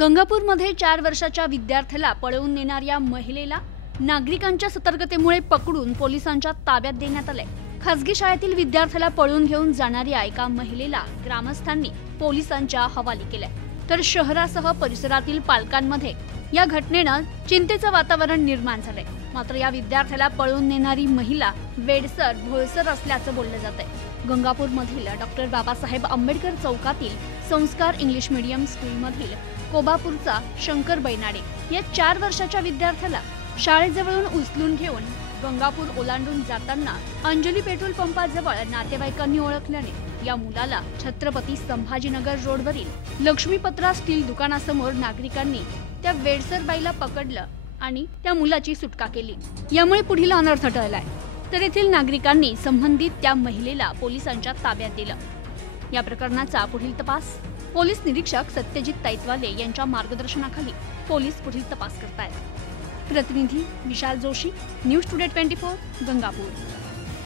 गंगापूरमध्ये 4 वर्षाच्या विद्यार्थ्याला पळवून नेणाऱ्या महिलेला नागरिकांच्या सतर्कतेमुळे पकडून पोलिसांच्या ताब्यात देण्यात आले। खासगी शाळेतील विद्यार्थ्याला पळवून घेऊन जाणाऱ्या एका महिलेला ग्रामस्थांनी पोलिसांच्या हवाली केले, तर शहरासह परिसरातील पालकांमध्ये या घटनेने चिंतेचे वातावरण निर्माण झाले। मात्र या विद्यार्थ्याला पळवून नेणारी महिला वेडसर भोळसर असल्याचं बोललं जातंय। गंगापूरमधील डॉक्टर बाबासाहेब आंबेडकर चौकातील संस्कार इंग्लिश मीडियम स्कूलमधील कोबापूरचा शंकर बैनाडे या 4 वर्षाच्या विद्यार्थ्याला शाळेजवळून उचलून घेऊन गंगापूर ओलांडून जाताना अंजली पेट्रोल पंपाजवळ नातेवाईकांनी ओळखल्याने या मुलाला छत्रपती संभाजीनगर रोडवरील लक्ष्मीपत्रा स्टील दुकानासमोर नागरिकांनी त्या वेडसर बाईला पकडलं आणि त्या मुलाची सुटका केली। यामुळे पुढील अनर्थ टळलाय, तर येथील नागरिकांनी संबंधित त्या महिलेला पोलिसांच्या ताब्यात दिलं। या प्रकरणाचा पुढील तपास पोलीस निरीक्षक सत्यजित ताईतवाले यांच्या मार्गदर्शनाखाली पोलीस पुढील तपास करतायत। प्रतिनिधी विशाल जोशी, न्यूज टुडे 24, गंगापूर।